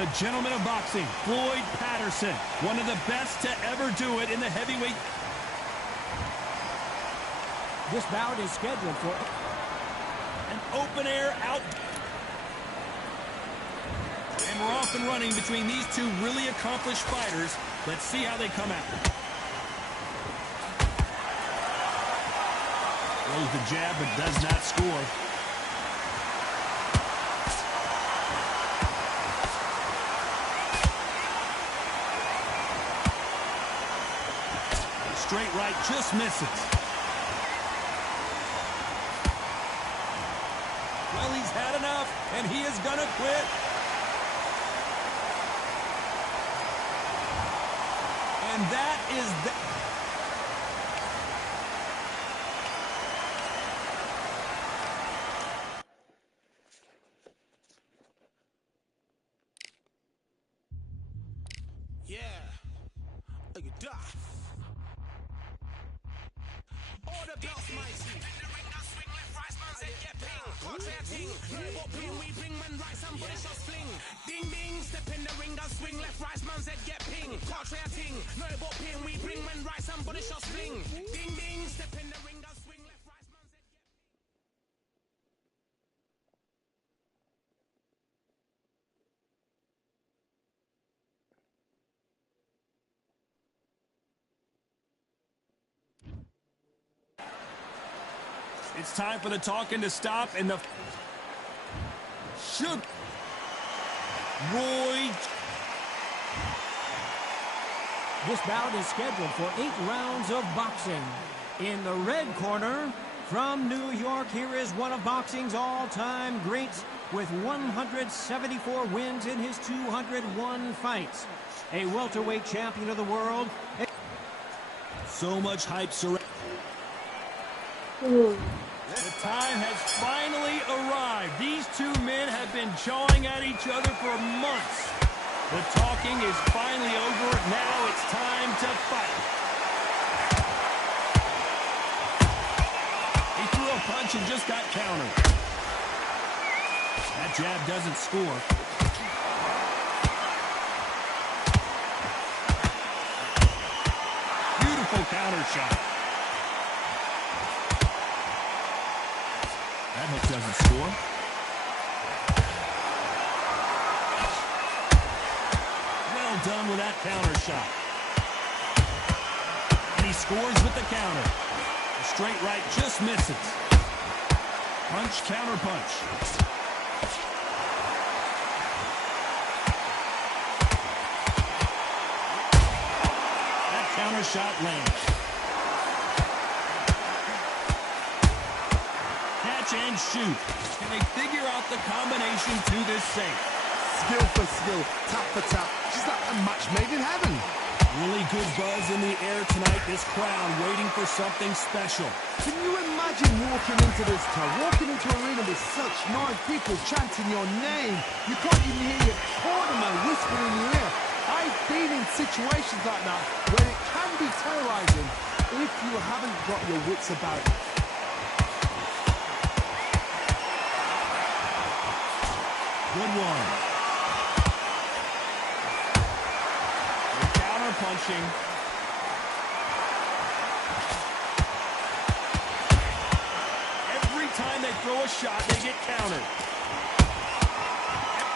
The gentleman of boxing, Floyd Patterson, one of the best to ever do it in the heavyweight. This bout is scheduled for an open-air out. And we're off and running between these two really accomplished fighters. Let's see how they come out. Throws the jab, but does not score. Straight right just misses. Well, he's had enough, and he is gonna quit. And that is the... It's time for the talking to stop, and the Roy. This bout is scheduled for 8 rounds of boxing. In the red corner, from New York, here is one of boxing's all-time greats with 174 wins in his 201 fights. A welterweight champion of the world. So much hype surrounding. The time has finally arrived. These two men have been jawing at each other for months. The talking is finally over. Now it's time to fight. He threw a punch and just got countered. That jab doesn't score. Beautiful counter shot. That hook doesn't score. Well done with that counter shot. And he scores with the counter. A straight right just misses. Punch, counter punch. That counter shot lands. And shoot. Can they figure out the combination to this safe? Skill for skill, tap for tap. Just like a match made in heaven. Really good buzz in the air tonight. This crowd waiting for something special. Can you imagine walking into this town, walking into an arena with such nice people chanting your name? You can't even hear your cornerman whispering in your ear. I've been in situations like that where it can be terrorizing if you haven't got your wits about it. Good one. They're counter punching. Every time they throw a shot, they get countered.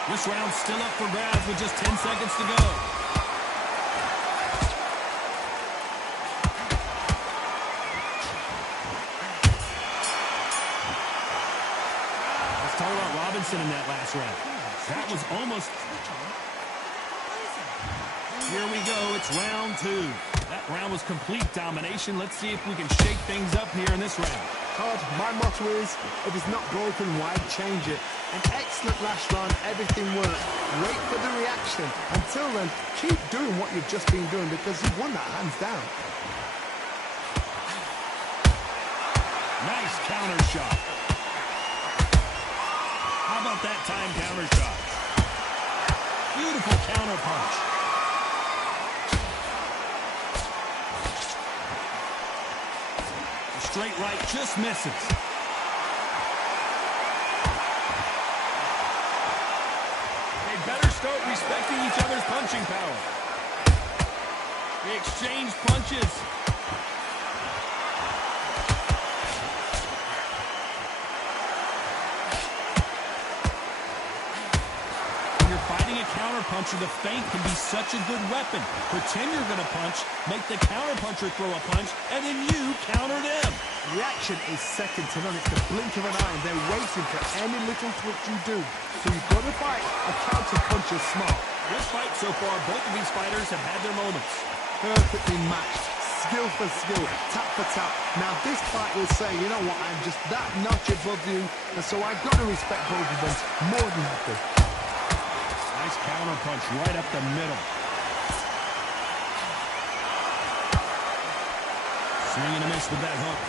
This round's still up for grabs with just 10 seconds to go. Let's talk about Robinson in that last round. That was almost... Here we go. It's round 2. That round was complete domination. Let's see if we can shake things up here in this round. Todd, my motto is, if it's not broken, why change it? An excellent last round. Everything worked. Wait for the reaction. Until then, keep doing what you've just been doing because you've won that hands down. Nice counter shot. How about that time counter shot? Beautiful counter punch. The straight right just misses. They better start respecting They exchange punches. When you're fighting a counterpuncher, the feint can be such a good weapon. Pretend you're going to punch, make the counterpuncher throw a punch, and then you counter them. Reaction is second to none. It's the blink of an eye, and they're waiting for any little twitch you do. So you've got to fight a counter-puncher smart. This fight so far, both of these fighters have had their moments. Perfectly matched, skill for skill, tap for tap. Now this fight will say, you know what, I'm just that notch above you, and so I've got to respect both of them more than happy. Nice counter punch right up the middle. Swing and a miss with that hook.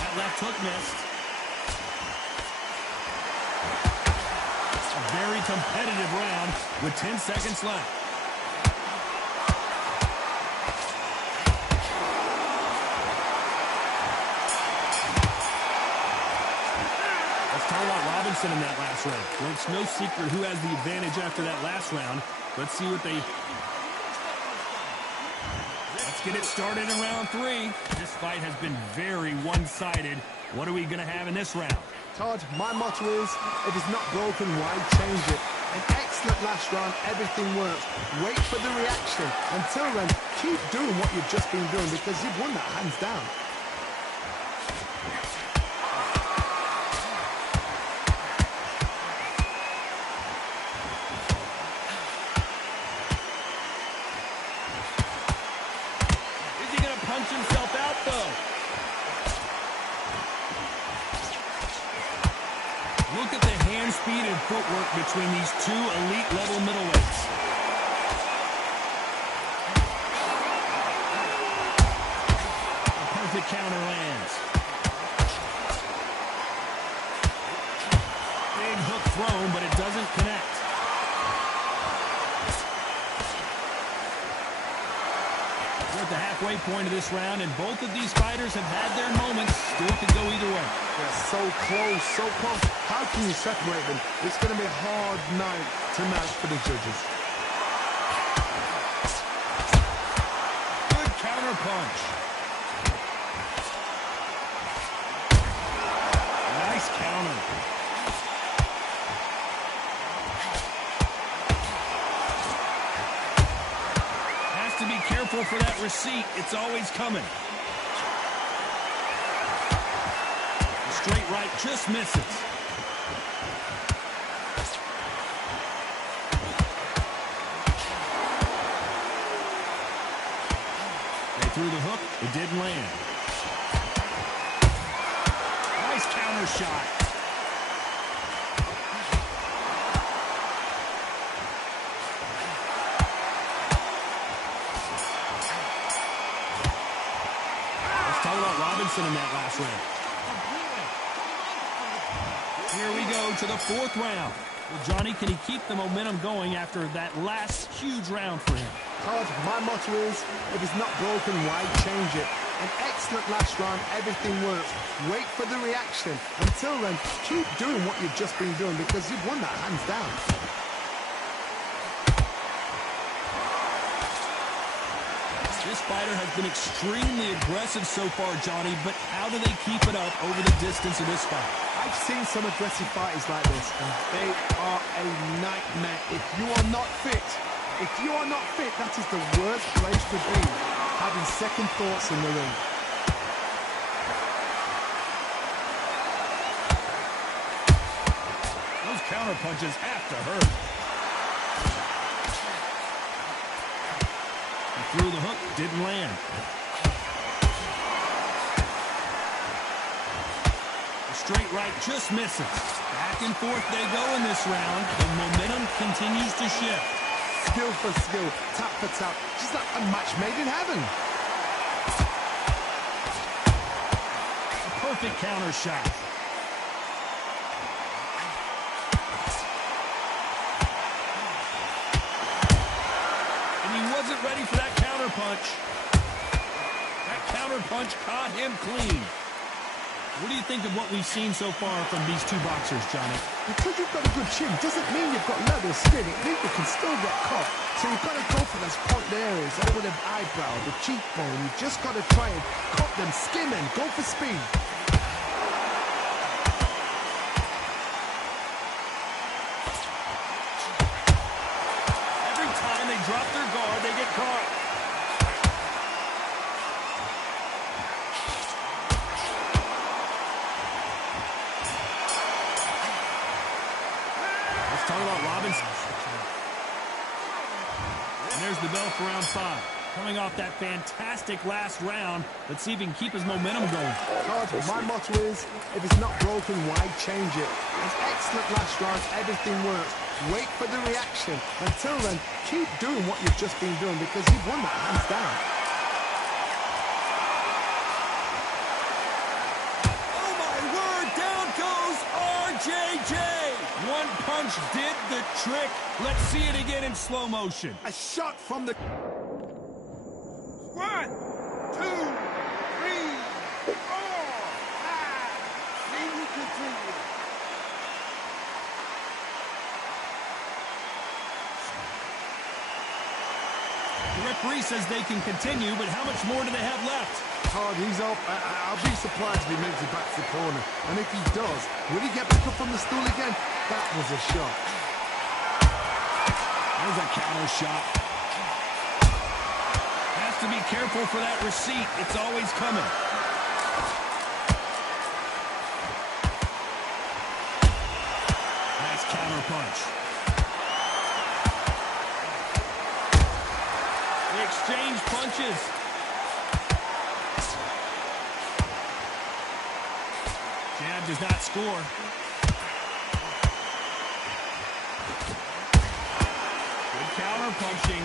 That left hook missed. A very competitive round with 10 seconds left. In that last round. Well, it's no secret who has the advantage after that last round. Let's see what they... Let's get it started in round 3. This fight has been very one-sided. What are we going to have in this round? Todd, my motto is, if it's not broken, why change it? An excellent last round, everything works. Wait for the reaction. Until then, keep doing what you've just been doing because you've won that hands down. Himself out though. Look at the hand speed and footwork between these two elite level middleweights. A perfect counter lands. Big hook thrown, but it doesn't connect. We're at the halfway point of this round, and both of these fighters have had their moments. Still could go either way. They're so close, so close. How can you separate them? It's going to be a hard night tonight for the judges. Good counter punch. Nice counter. To be careful for that receipt. It's always coming. The straight right just misses. They threw the hook. It didn't land. Nice counter shot. In that last round. Here we go to the 4th round. Well, Johnny, can he keep the momentum going after that last huge round for him? Todd, my motto is, if it's not broken, why change it? An excellent last round, everything works. Wait for the reaction. Until then, keep doing what you've just been doing because you've won that hands down. This fighter has been extremely aggressive so far, Johnny, but how do they keep it up over the distance of this fight? I've seen some aggressive fighters like this, and they are a nightmare. If you are not fit, that is the worst place to be, having second thoughts in the ring. Those counter punches have to hurt. Through the hook, didn't land. The straight right just misses. Back and forth they go in this round. The momentum continues to shift. Skill for skill, tap for tap. Just like a match made in heaven. A perfect counter shot. Wasn't ready for that counter punch. That counter punch caught him clean. What do you think of what we've seen so far from these two boxers, Johnny? Because you've got a good chin doesn't mean you've got level skin. It means you can still get caught. So you've got to go for those point areas over the eyebrow, the cheekbone. You've just got to try and cut them, skim and go for speed. Every time they drop their guard, they get caught. Let's talk about Robinson. And there's the bell for round 5. Coming off that fantastic last round, let's see if he can keep his momentum going. My motto is, if it's not broken, why change it? It's excellent last round, everything works. Wait for the reaction. Until then, keep doing what you've just been doing because you've won that hands down. Oh my word, down goes RJJ. One punch did the trick. Let's see it again in slow motion. A shot from the... 1, 2, 3, 4, 5. Then we continue. The referee says they can continue, but how much more do they have left? Hard, he's up. I'll be surprised if he makes it back to the corner. And if he does, will he get back up from the stool again? That was a shot. There's a counter shot. Has to be careful for that receipt. It's always coming. Nice counter punch. They exchange punches. Jab does not score. Good counter punching.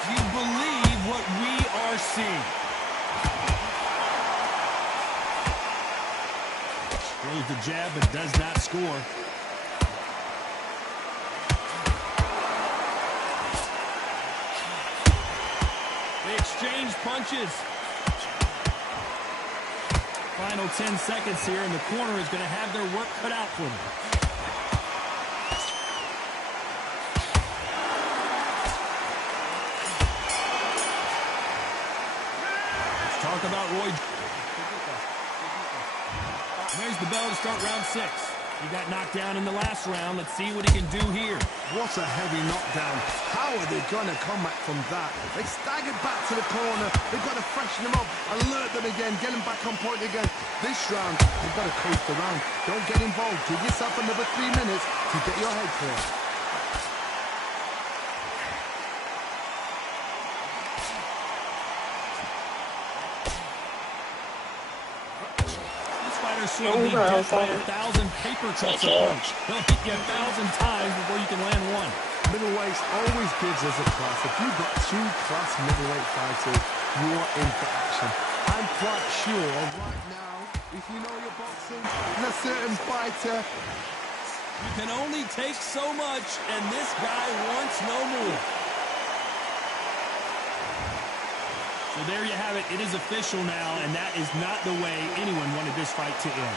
Do you believe what we are seeing? Throws the jab but does not score. They exchange punches. Final 10 seconds here, and the corner is going to have their work cut out for them. Let's talk about Roy. There's the bell to start round 6. He got knocked down in the last round. Let's see what he can do here. What a heavy knockdown. How are they going to come back from that? They staggered back to the corner. They've got to freshen them up, alert them again, get them back on point again. This round, they've got to coast around. Don't get involved. Give yourself another 3 minutes to get your head clear. Slow beat death by 1,000 paper cuts a punch. He'll hit you 1,000 times before you can land one. Middleweight always gives us a class. If you've got 2 class middleweight fighters, you're in for action. I'm quite sure right now, if you know your boxing, and a certain fighter, you can only take so much, and this guy wants no more. So there you have it. It is official now, and that is not the way anyone wanted this fight to end.